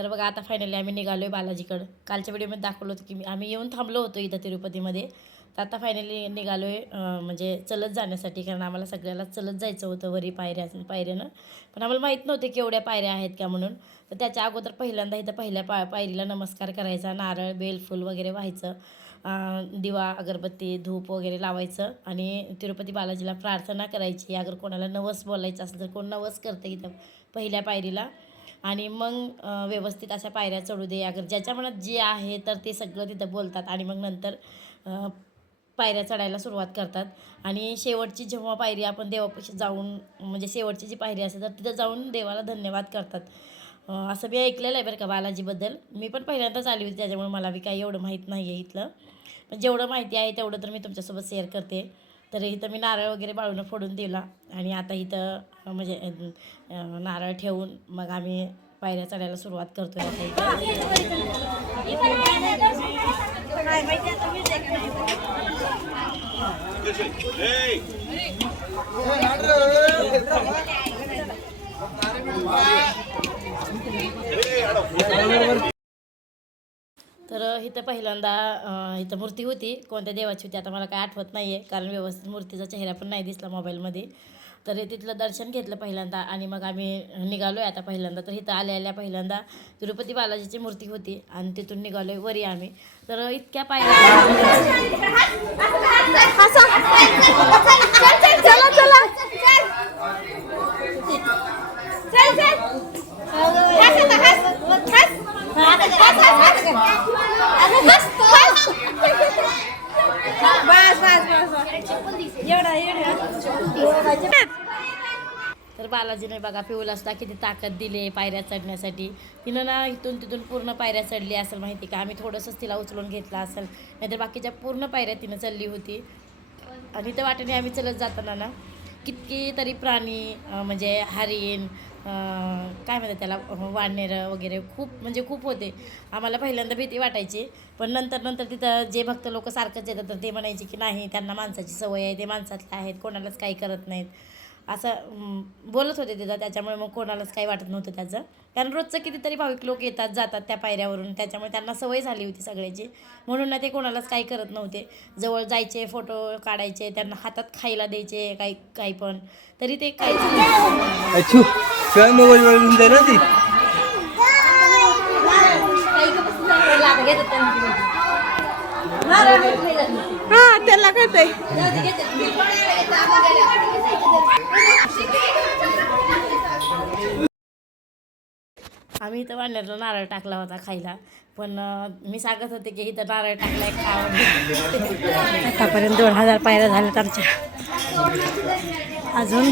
तर बघा आता फायनली आम्ही निघालो आहे बालाजीकडं. कालच्या व्हिडिओमध्ये दाखवलं होतं की आम्ही येऊन थांबलो होतो इथं तिरुपतीमध्ये. तर आता फायनली निघालो आहे म्हणजे चलत जाण्यासाठी, कारण आम्हाला सगळ्याला चलत जायचं होतं वरी पायऱ्यानं. पण आम्हाला माहीत नव्हते की एवढ्या पायऱ्या आहेत का म्हणून. तर त्याच्या अगोदर पहिल्यांदा इथं पहिल्या पायरीला नमस्कार करायचा, नारळ बेल फूल वगैरे व्हायचं, दिवा अगरबत्ती धूप वगैरे लावायचं आणि तिरुपती बालाजीला प्रार्थना करायची. अगर कोणाला नवस बोलायचं असेल तर कोण नवस करते इथं पहिल्या पायरीला. आणि मग व्यवस्थित अशा पायऱ्या चढू दे, अगर ज्याच्या मनात जे आहे तर ते सगळं तिथं बोलतात आणि मग नंतर पायऱ्या चढायला सुरुवात करतात. आणि शेवटची जेव्हा पायरी आपण देवापाशी जाऊन म्हणजे शेवटची जी पायरी असते तर तिथं जाऊन देवाला धन्यवाद करतात. असं मी ऐकलेलं आहे बरं का बालाजीबद्दल. मी पण पहिल्यांदाच आली होती त्याच्यामुळे मला बी काही एवढं माहीत नाही आहे इथलं. पण जेवढं माहिती आहे तेवढं तर मी तुमच्यासोबत शेअर करते. तर इथं मी नारळ वगैरे बाळूनं फोडून दिला आणि आता इथं म्हणजे नारळ ठेवून मग आम्ही पायऱ्या चढायला सुरुवात करतोय आता तर इथं पहिल्यांदा इथं मूर्ती होती, कोणत्या देवाची होती आता मला काय आठवत नाही आहे, कारण व्यवस्थित मूर्तीचा चेहरा पण नाही दिसला मोबाईलमध्ये. तर तिथलं दर्शन घेतलं पहिल्यांदा आणि मग आम्ही निघालो आहे आता पहिल्यांदा. तर इथं आल्या पहिल्यांदा तिरुपती बालाजीची मूर्ती होती आणि तिथून निघालो आहे वरी आम्ही. तर इतक्या तर बालाजीने बघा पिऊलासला किती ताकद दिली पायऱ्या चढण्यासाठी. तिनं ना इथून तिथून पूर्ण पायऱ्या चढली असेल माहिती का. आम्ही थोडंसंच तिला उचलून घेतलं असेल, नाहीतर बाकीच्या पूर्ण पायऱ्या तिनं चढली होती. आणि त्या वाटेने आम्ही चलत जाताना ना किती तरी प्राणी म्हणजे हरिण काय म्हणतात त्याला वानरं वगैरे खूप म्हणजे खूप होते. आम्हाला पहिल्यांदा भीती वाटायची, पण नंतर तिथं जे भक्त लोक सारखंच येतात तर ते म्हणायचे की नाही त्यांना माणसाची सवय आहे, ते माणसातले आहेत, कोणालाच काही करत नाहीत असं बोलत होते तिथं. त्याच्यामुळे मग कोणालाच काही वाटत नव्हतं त्याचं, कारण रोजचं कितीतरी भाविक लोक येतात जातात त्या पायऱ्यावरून, त्याच्यामुळे त्यांना सवय झाली होती सगळ्याची. म्हणून ना ते कोणालाच काही करत नव्हते. जवळ जायचे, फोटो काढायचे, त्यांना हातात खायला द्यायचे काही काही पण, तरी ते काही त्याला कळतंय. आम्ही इथं वाण्याला नारळ टाकला होता खायला, पण मी सांगत होते की इथं नारळ टाकलाय खावं. आतापर्यंत 2000 पायऱ्या झाल्यात आमच्या, अजून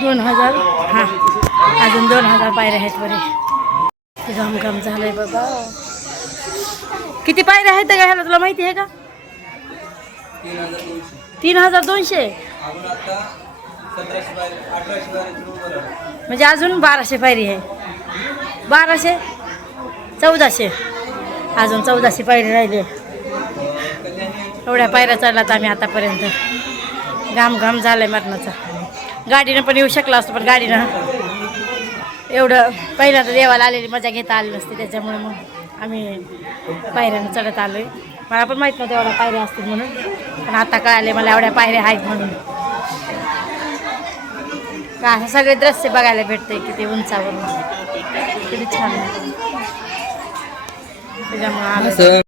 2000 हां अजून 2000 पायऱ्या आहेत बरे. घाम झालंय बाबा. किती पायऱ्या आहेत का ह्याला तुला माहिती आहे का? 3200 म्हणजे अजून 1200 पायरी आहे. 1200 1400 अजून 1400 पायरी राहिली. एवढ्या पायऱ्या चढलात आम्ही आतापर्यंत. घाम झालाय मरणाचा. गाडीनं पण येऊ शकला असतो, पण गाडीनं एवढं पहिल्यांदा देवाला आलेली मजा घेता आली नसते, त्याच्यामुळे मग आम्ही पायऱ्यानं चढत आलो आहे. मला पण माहीत नव्हतं एवढ्या पायऱ्या असतील म्हणून, पण आता कळाले मला एवढ्या पायऱ्या आहेत म्हणून. का असं सगळे दृश्य बघायला भेटते किती उंचावरून, किती छान. त्याच्यामुळे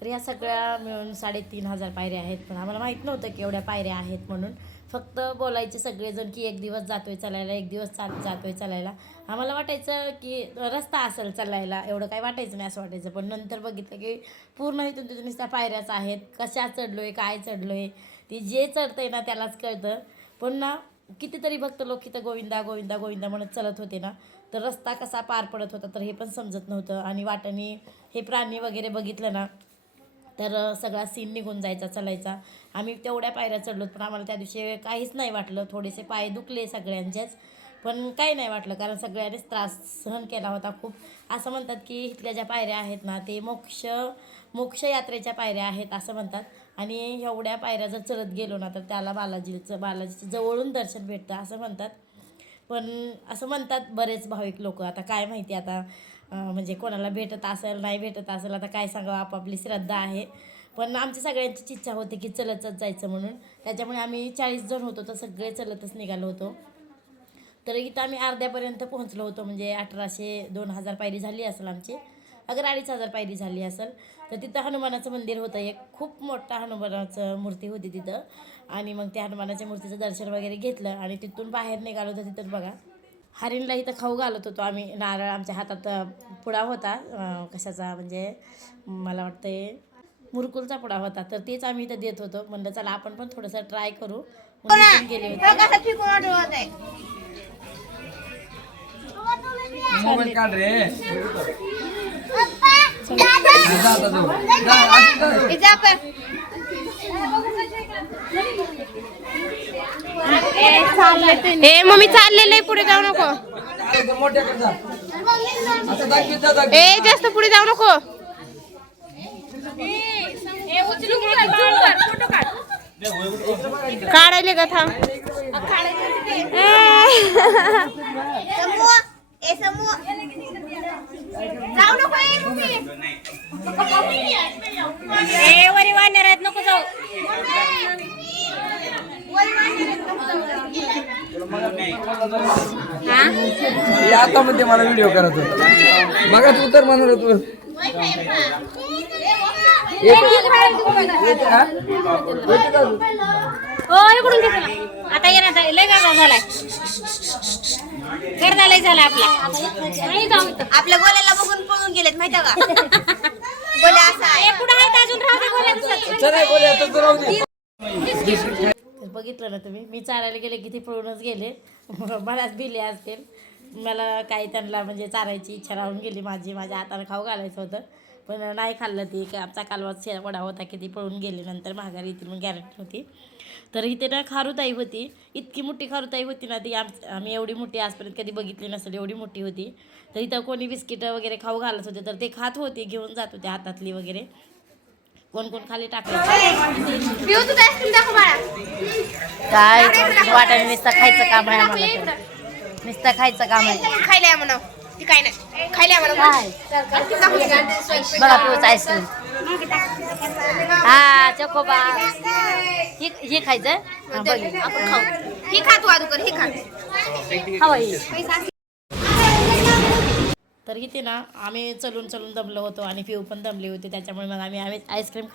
तर या सगळ्या मिळून 3500 पायऱ्या आहेत, पण आम्हाला माहीत नव्हतं की एवढ्या पायऱ्या आहेत म्हणून. फक्त बोलायचे सगळेजण की एक दिवस जातोय चालायला, एक दिवस जातोय चालायला. आम्हाला वाटायचं की रस्ता असेल चालायला, एवढं काही वाटायचं नाही असं वाटायचं. पण नंतर बघितलं की पूर्ण इथून तिथून नुसत्या पायऱ्याच आहेत. कशा चढलोय, काय चढलोय, ती जे चढतंय ना त्यालाच कळतं. पण ना कितीतरी भक्त लोक इथं गोविंदा गोविंदा गोविंदा म्हणत चालत होते ना, तर रस्ता कसा पार पडत होता तर हे पण समजत नव्हतं. आणि वाटेने हे प्राणी वगैरे बघितलं ना तर सगळा सीन निघून जायचा चालायचा. आम्ही तेवढ्या पायऱ्या चढलो, पण आम्हाला त्या दिवशी काहीच नाही वाटलं. थोडेसे पाय दुखले सगळ्यांचेच, पण काही नाही वाटलं, कारण सगळ्यांनीच त्रास सहन केला होता खूप. असं म्हणतात की इथल्या ज्या पायऱ्या आहेत ना ते मोक्ष यात्रेच्या पायऱ्या आहेत असं म्हणतात. आणि एवढ्या पायऱ्या जर चढत गेलो ना तर त्याला बालाजीचं जवळून दर्शन भेटतं असं म्हणतात. पण असं म्हणतात बरेच भाविक लोक, आता काय माहिती आता म्हणजे कोणाला भेटत असेल नाही भेटत असेल, आता काय सांगावं, आपापली श्रद्धा आहे. पण आमची सगळ्यांचीच इच्छा होती की चलतच जायचं म्हणून. त्याच्यामुळे आम्ही 40 जण होतो तर सगळे चलतच निघालो होतो. तर इथं आम्ही अर्ध्यापर्यंत पोहोचलो होतो, म्हणजे 1800-2000 पायरी झाली असेल आमची, अगर 2500 पायरी झाली असेल. तर तिथं हनुमानाचं मंदिर होतं, एक खूप मोठा हनुमानाचं मूर्ती होती तिथं. आणि मग त्या हनुमानाच्या मूर्तीचं दर्शन वगैरे घेतलं आणि तिथून बाहेर निघालो होतो. तिथंच बघा हरिणला इथं खाऊ घालत होतो आम्ही. नारळ आमच्या हातात पुडा होता, कशाचा म्हणजे मला वाटतं मुरकुलचा पुडा होता, तर तेच आम्ही इथं देत होतो. म्हणलं चला आपण पण थोडंसं ट्राय करू म्हणून गेले होते. मोबाईल काढ रे. मम्मी चाललेलं आहे, पुढे जाऊ नको. ए जास्त पुढे जाऊ नको. काढायले का थांब. वरी वाढणार आहेत, नको जाऊ. आता मध्ये मला व्हिडिओ करत होता बघा तू तर म्हणून तू आता येणार लय वेगळा झालाय, गर्दा लय झाला आपला. आपल्या गोल्याला बघून पळून गेलेत माहिती का. गोल्या असा आहे. पुढे आहेत अजून, राहते चला बोल आता राहू दे. तर बघितलं ना तुम्ही, मी चारायला गेले की ते पळूनच गेले. बऱ्याच भिले असतील, मला काही त्यांना म्हणजे चारायची इच्छा राहून गेली माझी. माझ्या हाताने खाऊ घालायचं होतं पण नाही खाल्लं. ती की आमचा कालवा वडा होता की ती पळून गेली, नंतर माघारी येतील मग गॅरंटी होती. तर इथे ना खारुताई होती, इतकी मोठी खारुताई होती ना ती, आम्ही एवढी मोठी आजपर्यंत कधी बघितली नसेल, एवढी मोठी होती. तर इथं कोणी बिस्किटं वगैरे खाऊ घालत होते तर ते खात होते, घेऊन जात होते हातातली वगैरे. कोण कोण खाली टाकायचं काय वाटायला. नुसतं खायचं काम आहे आम्हाला, नुसतं खायचं काम आहे. खायला म्हणा ती काय नाही, खायला म्हणा बघा पिऊच आईस्क्रीम, हा चकोबा, हे खायचं आपण खाऊ. ही खा तू अगोदर, ही खा. खावा ही. तर इथे ना आम्ही चलून चलून दमलो होतो आणि पिऊ पण दमली होती, त्याच्यामुळे मग आम्ही आईस्क्रीम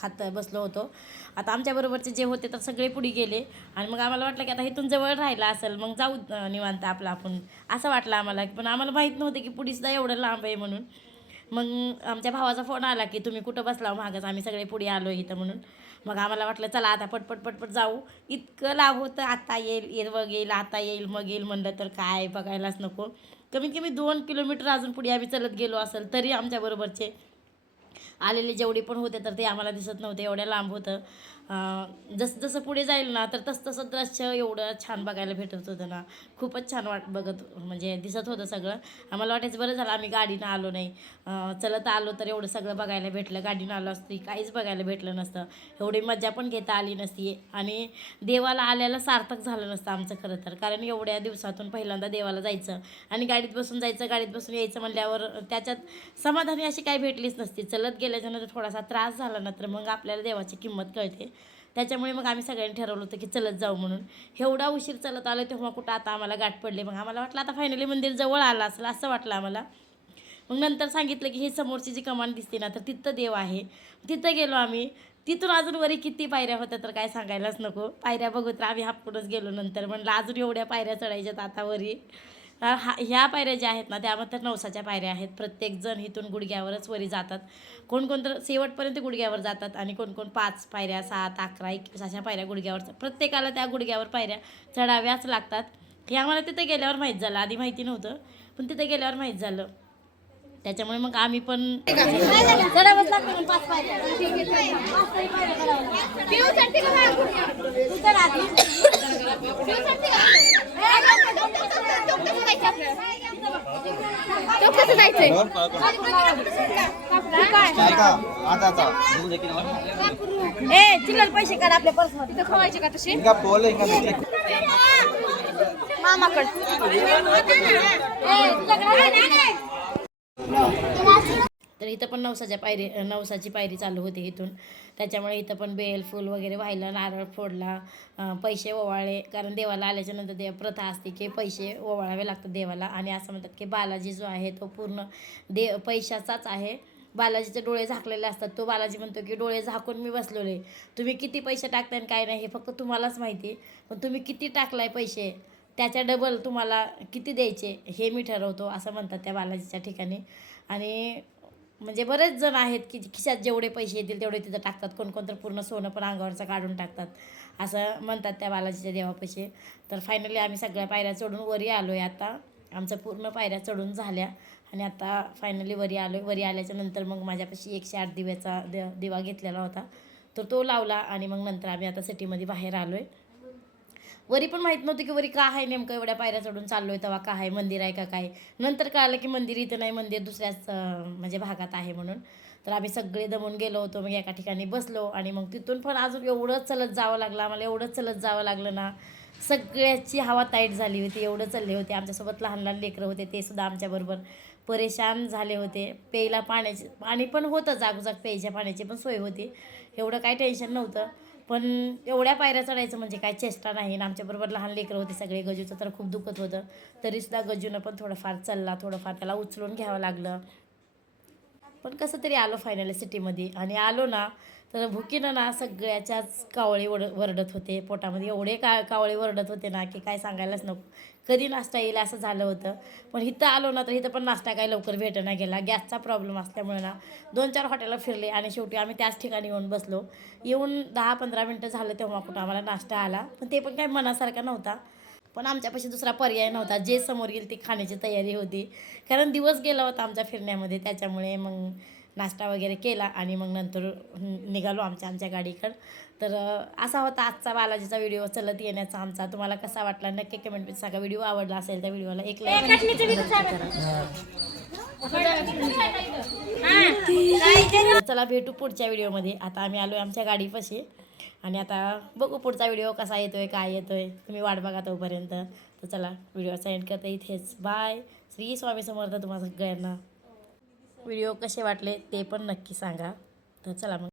खात बसलो होतो. आता आमच्याबरोबरचे जे होते तर सगळे पुढे गेले आणि मग आम्हाला वाटलं की आता इथून जवळ राहिला असेल मग जाऊ निवांत आपलं आपण, असं वाटलं आम्हाला. पण आम्हाला माहीत नव्हतं की पुढेसुद्धा एवढं लांब आहे म्हणून. मग आमच्या भावाचा फोन आला की तुम्ही कुठं बसला मागच, आम्ही सगळे पुढे आलो इथं म्हणून. मग आम्हाला वाटलं चला आता पटपट पटपट जाऊ. इतकं लांब होतं, आता येईल मग येईल, आता येईल मग येईल म्हणलं तर काय बघायलाच नको. कमीत कमी 2 किलोमीटर अजून पुढे आम्ही चलत गेलो असेल, तरी आमच्याबरोबरचे आलेले जेवढे पण होते तर ते आम्हाला दिसत नव्हते, एवढ्या लांब होतं. जसं जसं पुढे जाईल ना तर तसं दृश्य एवढं छान बघायला भेटत होतं ना, खूपच छान म्हणजे दिसत होतं सगळं. आम्हाला वाटायचं बरं झालं आम्ही गाडीनं आलो नाही, चलत आलो तर एवढं सगळं बघायला भेटलं. गाडीनं आलो असती काहीच बघायला भेटलं नसतं, एवढी मजा पण घेता आली नसती आणि देवाला आल्याला सार्थक झालं नसतं आमचं खरं तर. कारण एवढ्या दिवसातून पहिल्यांदा देवाला जायचं आणि गाडीत बसून जायचं, गाडीत बसून यायचं म्हणल्यावर त्याच्यात समाधानी अशी काही भेटलीच नसती. चलत गेल्याच्यानंतर थोडासा त्रास झाला ना तर मग आपल्याला देवाची किंमत कळते. त्याच्यामुळे मग आम्ही सगळ्यांनी ठरवलं होतं की चलत जाऊ म्हणून. एवढा उशीर चलत आलो तेव्हा कुठं आता आम्हाला गाठ पडले. मग आम्हाला वाटलं आता फायनली मंदिर जवळ आलं असेल असं वाटलं आम्हाला. मग नंतर सांगितलं की हे समोरची जी कमान दिसते ना तर तिथं देव आहे. तिथं गेलो आम्ही. तिथून अजून वरी किती पायऱ्या होत्या तर काय सांगायलाच नको. पायऱ्या बघू तर आम्ही हापटूनच गेलो. नंतर म्हणलं अजून एवढ्या पायऱ्या चढायच्यात आता वरी. ह्या पायऱ्या ज्या आहेत ना त्यामध्ये नवसाच्या पायऱ्या आहेत. प्रत्येकजण इथून गुडघ्यावरच वरी जातात. कोण तर शेवटपर्यंत गुडघ्यावर जातात आणि कोण 5 पायऱ्या, 7, 11, 21 अशा पायऱ्या गुडघ्यावर. प्रत्येकाला त्या गुडघ्यावर पायऱ्या चढाव्याच लागतात. हे आम्हाला तिथं गेल्यावर माहीत झालं, आधी माहिती नव्हतं पण तिथं गेल्यावर माहीत झालं. त्याच्यामुळे मग आम्ही पण चढावंच लागतं 5 पायऱ्या. चिल्लर पैसे काढ आपल्या पर्समध्ये. खवायचे का तसे मामाकडे. तर इथं पण नवसाची पायरी चालू होती इथून. त्याच्यामुळे इथं पण बेल फूल वगैरे वाहिलं, नारळ फोडला, पैसे ओवाळले. कारण देवाला आल्याच्या नंतर देव प्रथा असते की पैसे ओवाळावे लागतात देवाला. आणि असं म्हणतात की बालाजी जो आहे तो पूर्ण पैशाचाच आहे. बालाजीचे डोळे झाकलेले असतात. तो बालाजी म्हणतो की डोळे झाकून मी बसलेले, तुम्ही किती पैसे टाकताय काय नाही हे फक्त तुम्हालाच माहिती, पण तुम्ही किती टाकलाय पैसे त्याच्या डबल तुम्हाला किती द्यायचे हे मी ठरवतो, असं म्हणतात त्या बालाजीच्या ठिकाणी. आणि म्हणजे बरेच जण आहेत की खिशात जेवढे पैसे येतील तेवढे तिथं टाकतात. कोण तर पूर्ण सोनं पण अंगावरचं काढून टाकतात, असं म्हणतात त्या बालाजीच्या देवापाशी. तर फायनली आम्ही सगळ्या पायऱ्या चढून वरी आलो आहे. आता आमचं पूर्ण पायऱ्या चढून झाल्या आणि आता फायनली वरी आलो आहे. वरी आल्याच्या नंतर मग माझ्यापाशी 108 दिव्याचा दिवा घेतलेला होता, तर तो लावला. आणि मग नंतर आम्ही आता सिटीमध्ये बाहेर आलो आहे. वरी पण माहीत नव्हती की वरी का आहे, नेमकं एवढ्या पायऱ्या चढून चाललो आहे तेव्हा का आहे, मंदिर आहे का काय. नंतर कळालं की मंदिर इथं नाही, मंदिर दुसऱ्याच म्हणजे भागात आहे म्हणून. तर आम्ही सगळे दमून गेलो होतो. मग एका ठिकाणी बसलो आणि मग तिथून पण अजून एवढं चलत जावं लागलं आम्हाला, एवढं चलत जावं लागलं ना, सगळ्याची हवा टाईट झाली होती. एवढं चालले होते. आमच्यासोबत लहान लहान लेकरं होते, ते सुद्धा आमच्याबरोबर परेशान झाले होते. प्यायला पाणी पण होतं, जागोजाग प्यायच्या पाण्याची पण सोय होती, एवढं काही टेन्शन नव्हतं. पण एवढ्या पायऱ्या चढायचं म्हणजे काय चेष्टा नाही. आणि आमच्याबरोबर लहान लेकरं होते सगळे. गजूचं तर खूप दुखत होतं, तरीसुद्धा गजूनं पण थोडंफार चालला, थोडंफार त्याला उचलून घ्यावं लागलं. पण कसं तरी आलो फायनली सिटीमध्ये. आणि आलो ना तर भुकीनं ना सगळ्याच्याच कावळे वरडत होते पोटामध्ये, एवढे कावळे वरडत होते ना की काय सांगायलाच नको. कधी नाश्ता येईल असं झालं होतं. पण इथं आलो ना तर इथं पण नाश्ता काय लवकर भेटना गेला. गॅसचा प्रॉब्लेम असल्यामुळे ना 2-4 हॉटेलं फिरले आणि शेवटी आम्ही त्याच ठिकाणी येऊन बसलो. येऊन 10-15 मिनटं झालं तेव्हा कुठं आम्हाला नाश्ता आला, पण ते पण काही मनासारखा नव्हता. पण आमच्यापाशी दुसरा पर्याय नव्हता, जे समोर येईल ती खाण्याची तयारी होती. कारण दिवस गेला होता आमच्या फिरण्यामध्ये, त्याच्यामुळे मग नाश्ता वगैरे केला आणि मग नंतर निघालो आमच्या गाडीकडं. तर असा होता आजचा बालाजीचा व्हिडिओ चलत येण्याचा आमचा. तुम्हाला कसा वाटला नक्की कमेंटमध्ये सांगा. व्हिडिओ आवडला असेल त्या व्हिडिओला एक लाईक करा. चला भेटू पुढच्या व्हिडिओमध्ये. आता आम्ही आलो आहे आमच्या गाडीपाशी आणि आता बघू पुढचा व्हिडिओ कसा येतोय काय येतोय, तुम्ही वाट बघा तोपर्यंत. तर चला व्हिडिओ एंड करता इथेच. बाय. श्री स्वामी समर्थ तुम्हाला सगळ्यांना. व्हिडिओ कसे वाटले ते पण नक्की सांगा. तर चला मग.